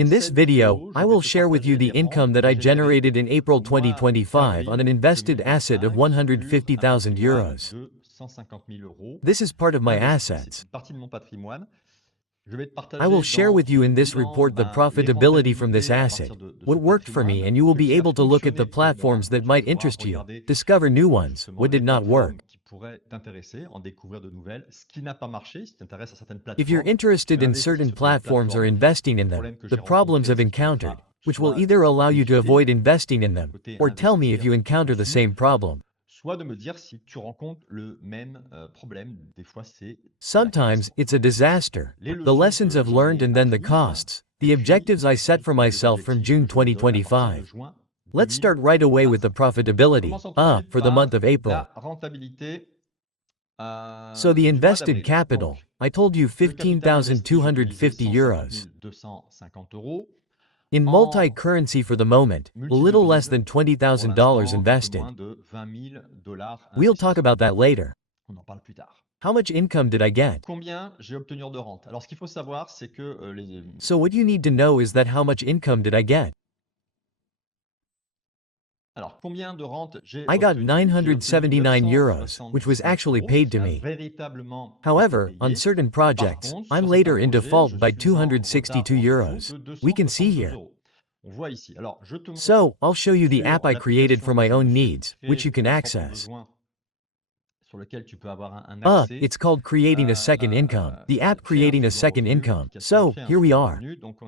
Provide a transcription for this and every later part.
In this video, I will share with you the income that I generated in April 2025 on an invested asset of 150,000 euros. This is part of my assets. I will share with you in this report the profitability from this asset, what worked for me, and you will be able to look at the platforms that might interest you, discover new ones, what did not work. If you're interested in certain platforms or investing in them, the problems I've encountered, which will either allow you to avoid investing in them, or tell me if you encounter the same problem. Sometimes, it's a disaster. The lessons I've learned and then the costs, the objectives I set for myself from June 2025. Let's start right away with the profitability, for the month of April. So the invested capital, I told you 15,250 euros. In multi-currency for the moment, a little less than $20,000 invested. We'll talk about that later. How much income did I get? So what you need to know is that how much income did I get? I got 979 euros, which was actually paid to me. However, on certain projects, I'm later in default by 262 euros. We can see here. So, I'll show you the app I created for my own needs, which you can access. It's called Creating a Second Income. The app Creating a Second Income. So, here we are.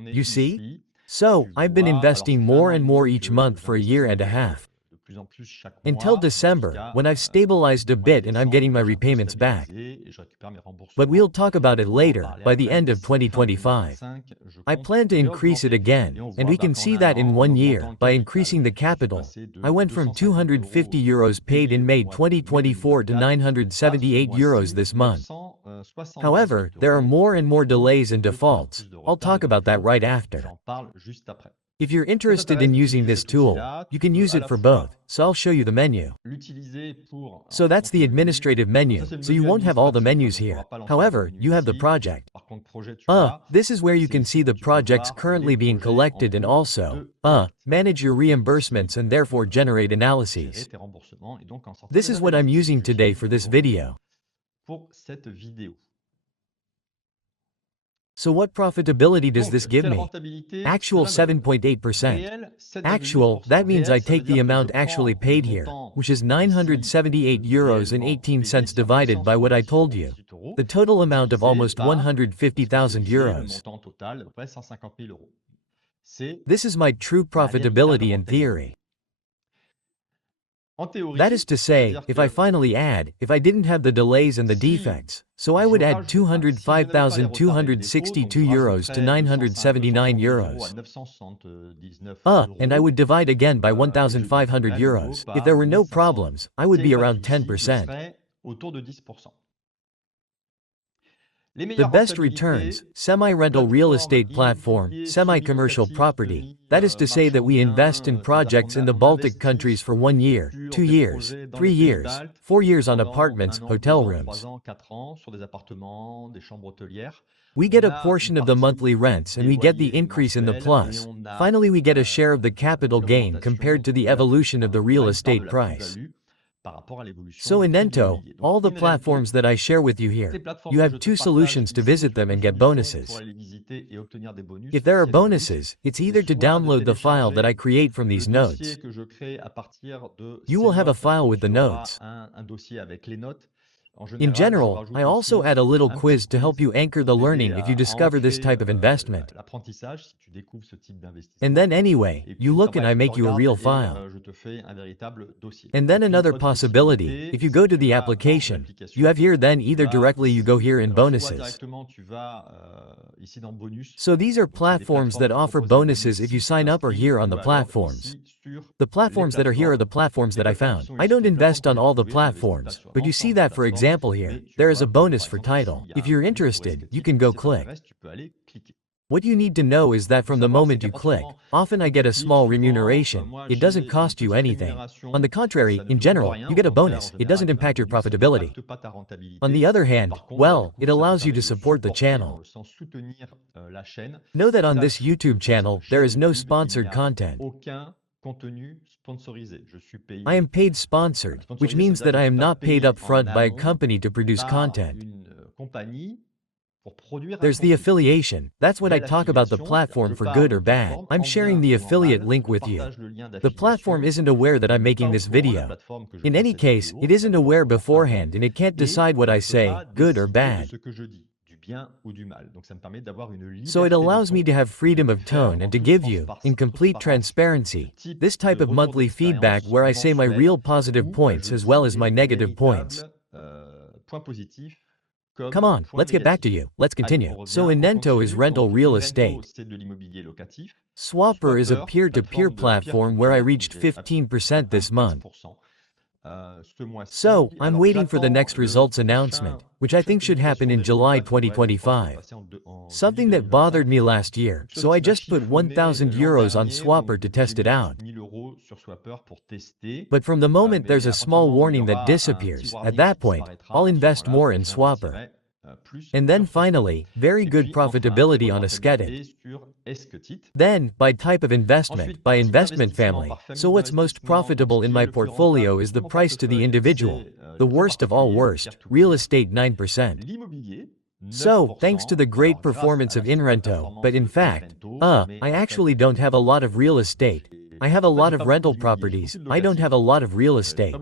You see? So, I've been investing more and more each month for a year and a half. Until December, when I've stabilized a bit and I'm getting my repayments back. But we'll talk about it later, by the end of 2025. I plan to increase it again, and we can see that in 1 year, by increasing the capital. I went from 250 euros paid in May 2024 to 978 euros this month. However, there are more and more delays and defaults. I'll talk about that right after. If you're interested in using this tool, you can use it for both, so I'll show you the menu. So that's the administrative menu, so you won't have all the menus here. However, you have the project. This is where you can see the projects currently being collected and also, manage your reimbursements and therefore generate analyses. This is what I'm using today for this video. So what profitability does this give me? Actual 7.8%. Actual, that means I take the amount actually paid here, which is 978 euros and 18 cents divided by what I told you. The total amount of almost 150,000 euros. This is my true profitability in theory. That is to say, if I finally add, if I didn't have the delays and the defects, so I would add 205,262 euros to 979 euros. And I would divide again by 1,500 euros. If there were no problems, I would be around 10%. The best returns, semi-rental real estate platform, semi-commercial property, that is to say that we invest in projects in the Baltic countries for 1 year, 2 years, 3 years, 4 years on apartments, hotel rooms. We get a portion of the monthly rents and we get the increase in the plus. Finally, we get a share of the capital gain compared to the evolution of the real estate price. So Inrento, all the platforms that I share with you here, you have 2 solutions to visit them and get bonuses. If there are bonuses, it's either to download the file that I create from these notes. You will have a file with the notes. In general, I also add a little quiz to help you anchor the learning if you discover this type of investment. And then anyway, you look and I make you a real file. And then another possibility, if you go to the application, you have here then either directly you go here in bonuses. So these are platforms that offer bonuses if you sign up or here on the platforms. The platforms that are here are the platforms that I found. I don't invest on all the platforms, but you see that for example here, there is a bonus for title. If you're interested, you can go click. What you need to know is that from the moment you click, often I get a small remuneration, it doesn't cost you anything. On the contrary, in general, you get a bonus, it doesn't impact your profitability. On the other hand, well, it allows you to support the channel. Know that on this YouTube channel, there is no sponsored content. I am paid sponsored, which means that I am not paid up front by a company to produce content. There's the affiliation, that's when I talk about the platform for good or bad. I'm sharing the affiliate link with you. The platform isn't aware that I'm making this video. In any case, it isn't aware beforehand and it can't decide what I say, good or bad. So it allows me to have freedom of tone and to give you, in complete transparency, this type of monthly feedback where I say my real positive points as well as my negative points. Come on, let's get back to you, let's continue. So Inrento is rental real estate. Swapper is a peer-to-peer platform where I reached 15% this month. So, I'm waiting for the next results announcement, which I think should happen in July 2025. Something that bothered me last year, so I just put 1,000 euros on Swapper to test it out. But from the moment there's a small warning that disappears, at that point, I'll invest more in Swapper. And then finally, very good profitability on Esketit. Then, by type of investment, by investment family, so what's most profitable in my portfolio is the price to the individual. The worst of all worst, real estate 9%. So, thanks to the great performance of Inrento, but in fact, I actually don't have a lot of real estate. I have a lot of rental properties, I don't have a lot of real estate.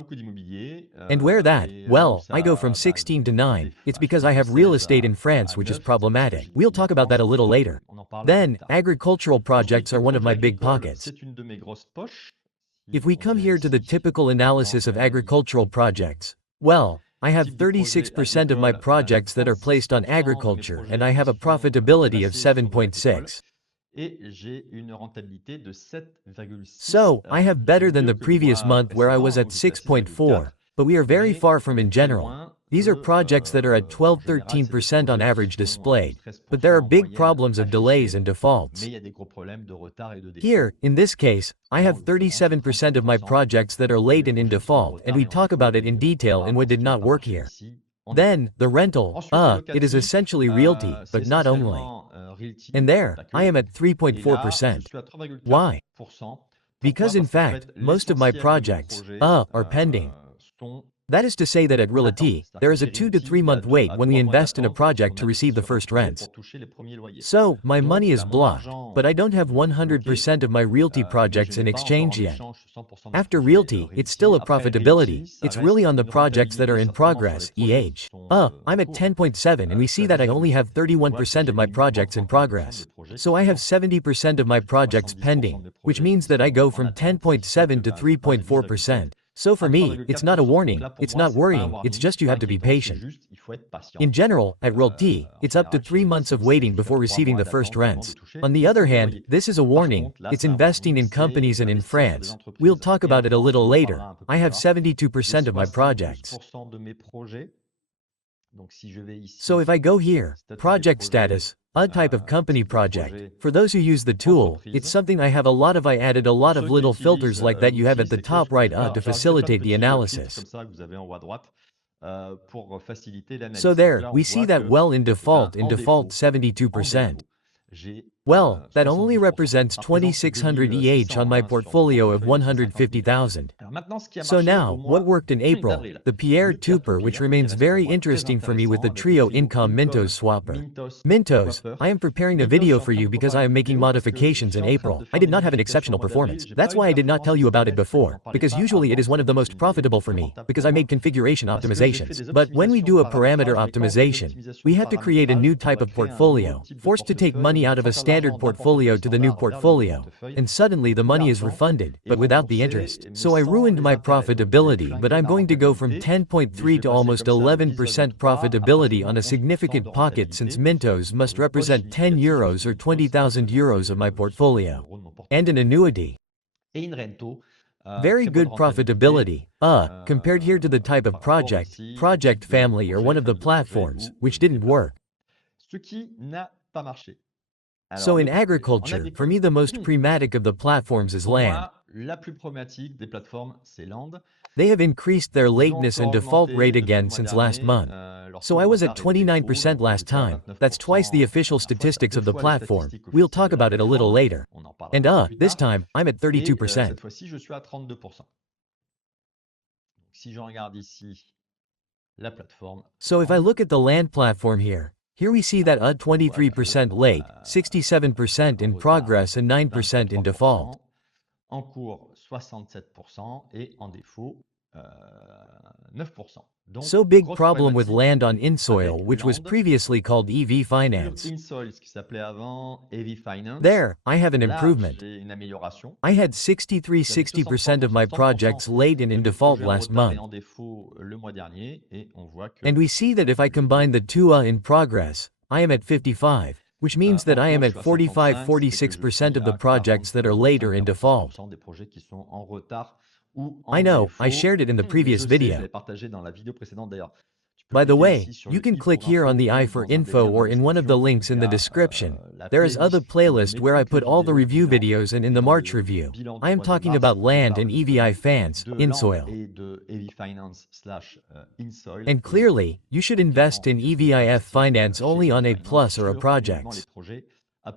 And where that? Well, I go from 16 to 9, it's because I have real estate in France which is problematic. We'll talk about that a little later. Then, agricultural projects are one of my big pockets. If we come here to the typical analysis of agricultural projects, well, I have 36% of my projects that are placed on agriculture and I have a profitability of 7.6. So, I have better than the previous month where I was at 6.4, but we are very far from in general. These are projects that are at 12–13% on average displayed, but there are big problems of delays and defaults. Here, in this case, I have 37% of my projects that are late and in default and we talk about it in detail in what did not work here. Then, the rental, it is essentially realty, but not only. And there, I am at 3.4%. Why? Because in fact, most of my projects, are pending. That is to say that at Realty, there is a 2 to 3 month wait when we invest in a project to receive the first rents. So, my money is blocked, but I don't have 100% of my Realty projects in exchange yet. After Realty, it's still a profitability, it's really on the projects that are in progress, I'm at 10.7 and we see that I only have 31% of my projects in progress. So I have 70% of my projects pending, which means that I go from 10.7 to 3.4%. So for me, it's not a warning, it's not worrying, it's just you have to be patient. In general, at Realty, it's up to 3 months of waiting before receiving the first rents. On the other hand, this is a warning, it's investing in companies and in France. We'll talk about it a little later. I have 72% of my projects. So if I go here, project status, a type of company project. For those who use the tool, it's something I have a lot of. I added a lot of little filters like that you have at the top right to facilitate the analysis. So there, we see that well in default 72%. Well, that only represents 2,600 on my portfolio of 150,000. So now, what worked in April? The Pierre Tupper, which remains very interesting for me with the Trio Income Mintos Swapper. Mintos, I am preparing a video for you because I am making modifications in April. I did not have an exceptional performance. That's why I did not tell you about it before, because usually it is one of the most profitable for me, because I made configuration optimizations. But when we do a parameter optimization, we have to create a new type of portfolio, forced to take money out of a standard portfolio to the new portfolio, and suddenly the money is refunded, but without the interest. So I ruined my profitability, but I'm going to go from 10.3 to almost 11% profitability on a significant pocket since Mintos must represent 10 euros or 20,000 euros of my portfolio. And an annuity. Very good profitability, compared here to the type of project family or one of the platforms, which didn't work. So in agriculture, for me the most pragmatic of the platforms is Pour land. moi, la plus problématique des plateformes, c'est Land. They have increased their Ils ont lateness and encore default augmenté rate depuis le again mois since last dernier month. leur So taux I de was at retard et de défaut, 29% donc on last était à time. That's twice the 29%, official deux statistics of the fois les platform. statistiques We'll officielles talk de la about it a little plateforme. later. On en parlera And un peu plus this tard. time, I'm at Et 32%. cette fois-ci, je suis à 32%. Donc, si je regarde ici la plateforme. So if I look at the land platform here we see that 23% late, 67% in progress and 9% in default. En cours, 67% et en défaut, 9%. Donc, So big grosse problem with problématique land on InSoil, avec which was Land. previously called EV Sur Finance. InSoil, ce qui s'appelait avant Heavy Finance. There, I have an Là, improvement. j'ai une amélioration. I had 60% of my projects late and in de default projets en last retard et month. en défaut le mois dernier, et on voit que And we see that if I combine the two in progress, I am at 55, which means that I am at 45-46% of the projects that are later in default. des projets qui sont en retard ou en I know, défaut. I shared it in the previous Je video. l'avais partagé dans la vidéo précédente d'ailleurs. By the way, you can click here on the I for info or in one of the links in the description. There is other playlist where I put all the review videos and in the March review. I am talking about land and EVI fans, InSoil. And clearly, you should invest in EVIF finance only on A+ or A projects.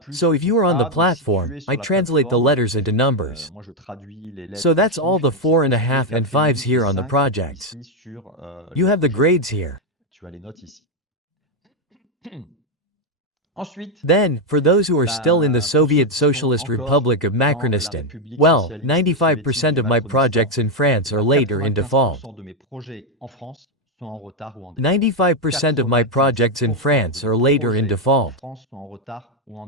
So if you are on the platform, I translate the letters into numbers. So that's all the 4.5 and 5s here on the projects. You have the grades here. Tu as les notes ici. Ensuite, then, for those who are still in the Soviet Socialist Republic of Macronistan, well, 95% of my projects in France are later in default. 95% of my projects in France are later in default.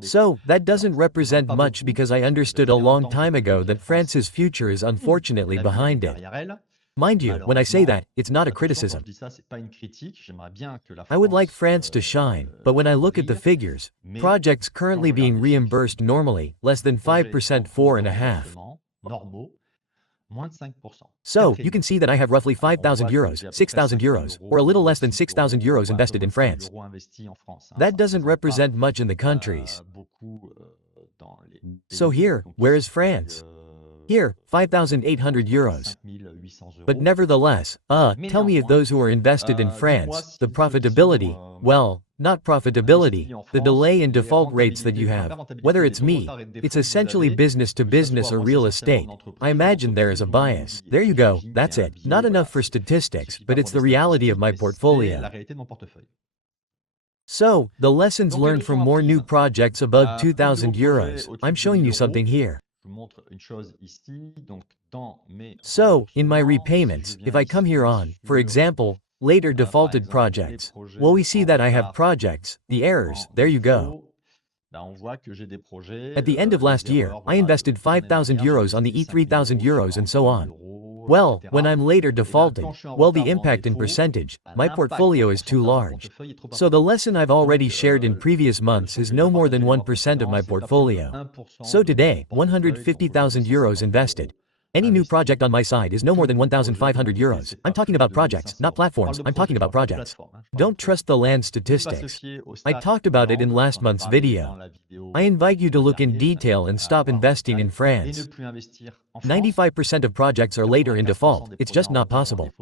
So, that doesn't represent much because I understood a long time ago that France's future is unfortunately behind it. Mind you, when I say that, it's not a criticism. I would like France to shine, but when I look at the figures, projects currently being reimbursed normally, less than 5%, 4.5%. So, you can see that I have roughly 5,000 euros, 6,000 euros, or a little less than 6,000 euros invested in France. That doesn't represent much in the countries. So here, where is France? Here, 5,800 euros. But nevertheless, tell me if those who are invested in France, the profitability, well, not profitability, the delay in default rates that you have, whether it's me, it's essentially business to business or real estate. I imagine there is a bias. There you go, that's it. Not enough for statistics, but it's the reality of my portfolio. So, the lessons learned from more new projects above 2,000 euros, I'm showing you something here. So, in my repayments, if I come here on, for example, later defaulted projects, well, we see that I have projects, the errors, there you go. At the end of last year, I invested 5,000 euros on the E3,000 euros and so on. Well, when I'm later defaulting, well, the impact in percentage, my portfolio is too large. So the lesson I've already shared in previous months is no more than 1% of my portfolio. So today, 150,000 euros invested. Any new project on my side is no more than 1,500 euros. I'm talking about projects, not platforms. I'm talking about projects. Don't trust the land statistics. I talked about it in last month's video. I invite you to look in detail and stop investing in France. 95% of projects are later in default. It's just not possible.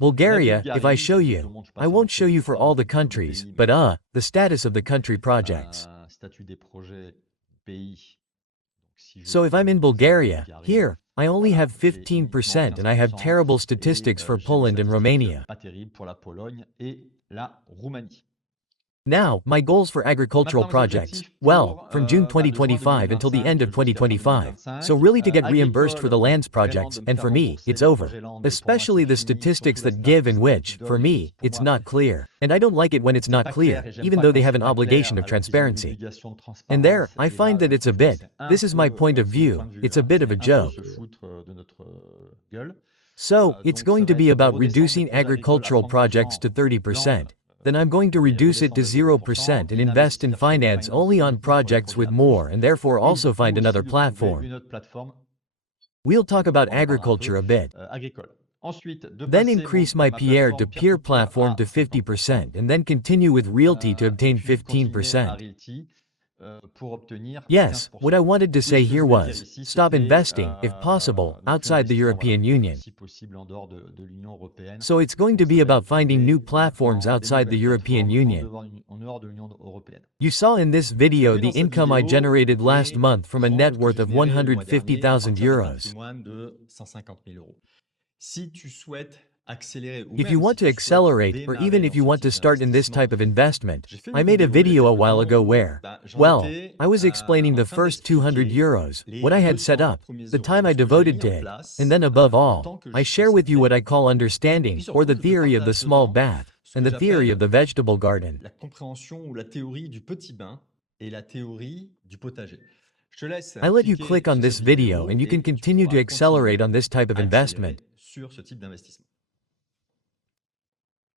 Bulgaria, if I show you, I won't show you for all the countries, but the status of the country projects. So if I'm in Bulgaria, here, I only have 15% and I have terrible statistics for Poland and Romania. Now, my goals for agricultural projects, well, from June 2025 until the end of 2025, so really to get reimbursed for the lands projects, and for me, it's over. Especially the statistics that give and which, for me, it's not clear. And I don't like it when it's not clear, even though they have an obligation of transparency. And there, I find that it's a bit, this is my point of view, it's a bit of a joke. So, it's going to be about reducing agricultural projects to 30%. Then I'm going to reduce it to 0% and invest in finance only on projects with more and therefore also find another platform. We'll talk about agriculture a bit. Then increase my peer-to-peer platform to 50% and then continue with realty to obtain 15%. pour obtenir Yes, what I 15%. wanted to Oui, say ce que je here voulais dire was, ici, stop c'était investing, if possible, ne plus outside the investir, voilà, European Union. si possible en dehors de l'Union européenne. So it's going Donc to ça be va about être de finding trouver new platforms uniquement des outside the nouvelles European plateformes Union. en dehors de l'Union européenne. You saw in this Tu as video vu the dans cette income I vidéo generated last les month from a net rentes que worth j'ai of générées le mois dernier à 150,000 partir d'un euros. patrimoine de 150 000 euros. Si tu souhaites accélérer ou If you même want si to tu souhaites accelerate, or even démarrer if dans you ce want to type start in this d'investissement, type of investment, j'ai fait I une made a vidéo il y a video a quelque while temps ago où where, j'en well, étais I was explaining en the train first 200 d'expliquer euros, les what I had set 200 up, premiers the euros, time I ce que j'avais devoted mis to en it, place, and then above le all, temps que I j'y share with you consacrais. what I call Et puis understanding, or surtout, the je te theory of the partage small dedans bath, ce que and the theory of j'appelle the vegetable garden. la compréhension ou la théorie du petit bain et la théorie du potager. Je te laisse I let you cliquer click on sur this cette video vidéo and you can et tu continue to pourras accelerate continuer on this type of à investment. accélérer sur ce type d'investissement.